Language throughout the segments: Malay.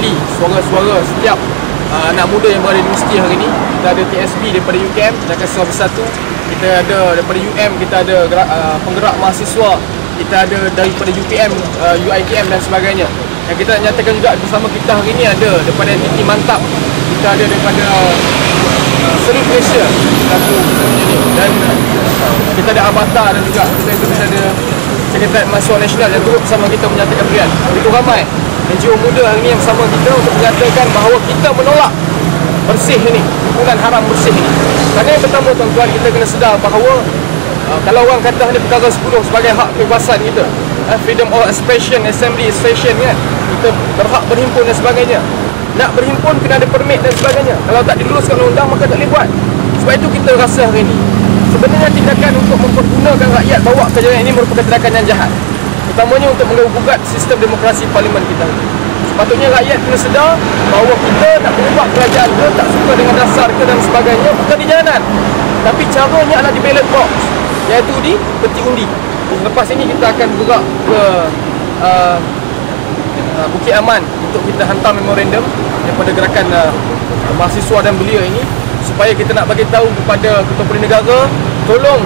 mewakili suara-suara setiap anak muda yang berada di universiti hari ini. Kita ada TSB daripada UKM, Jangkasa Bersatu. Kita ada daripada UM, kita ada penggerak mahasiswa. Kita ada daripada UPM, UITM dan sebagainya. Yang kita nak nyatakan juga bersama kita hari ini ada daripada entiti Mantap. Kita ada daripada Seluruh Malaysia. Dan kita ada Avatar dan juga kita ada Sekretariat Mahasiswa Nasional yang turut bersama kita menyatakan pilihan. Begitu ramai NGO muda hari ini yang bersama kita untuk menyatakan bahawa kita menolak bersih ini, hubungan haram bersih ini. Kerana yang pertama tuan-tuan, kita kena sedar bahawa kalau orang kata hanya perkara 10 sebagai hak kebebasan kita, freedom of expression, assembly, association kan, kita berhak berhimpun dan sebagainya. Nak berhimpun kena ada permit dan sebagainya. Kalau tak diluluskan undang maka tak boleh buat. Sebab itu kita rasa hari ini sebenarnya tindakan untuk mempergunakan rakyat bawa kejayaan ini merupakan tindakan yang jahat. Utamanya untuk menggugat sistem demokrasi parlimen kita. Sepatutnya rakyat kena sedar bahawa kita nak berubah kerajaan ke, tak suka dengan dasar ke dan sebagainya, bukan di jalanan. Tapi caranya adalah di ballot box, iaitu di peti undi. Lepas ini kita akan bergerak ke Bukit Aman untuk kita hantar memorandum daripada gerakan mahasiswa dan belia ini, supaya kita nak bagi tahu kepada Ketua Polis Negara, tolong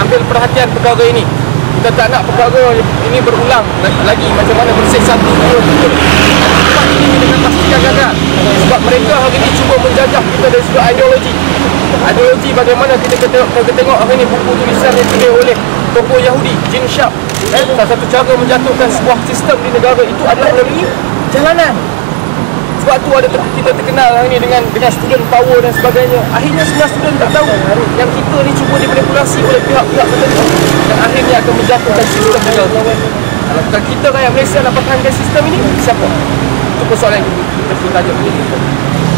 ambil perhatian perkara ini. Kita tak nak perkara ini berulang lagi, macam mana bersih 1, 2, 3. Sebab ini kita akan pastikan gagal. Sebab mereka hari ini cuba menjajah kita dari sudut ideologi. Ideologi bagaimana kita tengok hari ini buku tulisan yang ditulis oleh tokoh Yahudi, Gene Sharp. Salah satu cara menjatuhkan sebuah sistem di negara itu adalah melalui jalanan. Sebab tu ada kita terkenal hari ini dengan student power dan sebagainya. Akhirnya semua student tak tahu yang kita ni cuba dimanipulasi oleh pihak-pihak tertentu dan akhirnya akan menjatuhkan sistem negara. Kalau bukan kita rakyat Malaysia nak pertahankan sistem ini, siapa? Itu persoalan yang kita perlu tajuk ini.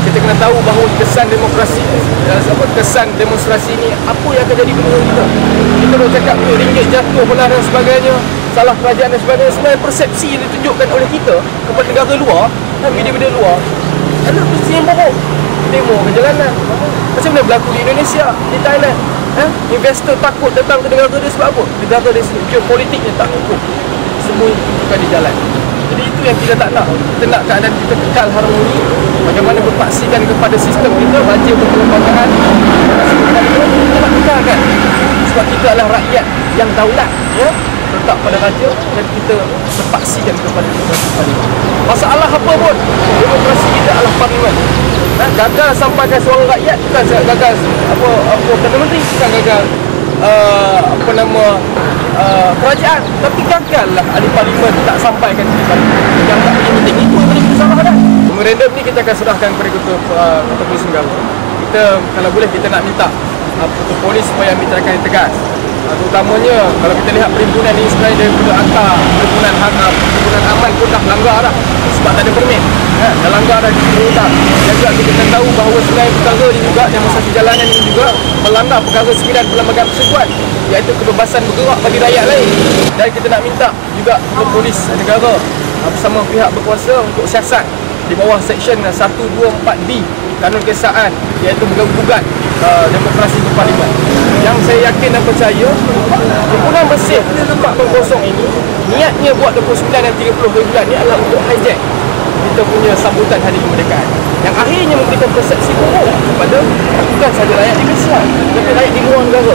Kita kena tahu bahawa kesan demokrasi, kesan demonstrasi ini, apa yang akan jadi menurut kita. Kita dah cakap ringgit jatuh pula dan sebagainya, salah kerajaan dan sebagainya. Sebenarnya persepsi yang ditunjukkan oleh kita kepada negara luar dan media-media luar adalah persepsi yang buruk. Demo ke jalanan. Macam mana berlaku di Indonesia, di Thailand. Investor takut datang ke negara dia sebab apa? Negara dia geopolitiknya tak cukup. Semua bukan di jalan. Jadi itu yang kita tak nak. Kita nak keadaan kita kekal harmoni. Bagaimana berpaksikan kepada sistem kita, baca perlembagaan. Kita nak kekalkan. Sebab kita adalah rakyat yang daulat, ya, letak pada raja, dan kita berpaksikan kepada demokrasi parlimen. Masalah apa pun, demokrasi kita adalah parlimen. Gagal sampaikan suara rakyat, bukan gagal Perdana Menteri, bukan gagal kerajaan, tapi gagallah ahli parlimen tak sampaikan di parlimen yang tak punya meeting. Itu yang paling salah dah. Memorandum ni kita akan serahkan kepada Ketua Polis Negara. Kita kalau boleh kita nak minta Ketua Polis supaya ambil tindakan yang tegas. Terutamanya kalau kita lihat perhimpunan ini sebenarnya daripada akar perhimpunan aman pun dah langgar dah, sebab tak ada permit. Dah langgar dah di hutang. Dan juga kita kena tahu bahawa selain perkara ini juga demonstrasi jalanan ini juga melanggar perkara 9 Perlembagaan Persekutuan, iaitu kebebasan bergerak bagi rakyat lain. Dan kita nak minta juga Ketua Polis Negara bersama pihak berkuasa untuk siasat di bawah Seksyen 124B Kanun Keesaan, iaitu menggugat demokrasi berparlimen. Yang saya yakin dan percaya himpunan bersih 4.0 ini niatnya buat 29 dan 30 bulan ni adalah untuk hijack kita punya sambutan Hari Kemerdekaan, yang akhirnya memberikan persepsi buruk kepada bukan sahaja rakyat di Malaysia, tapi rakyat di luar negara.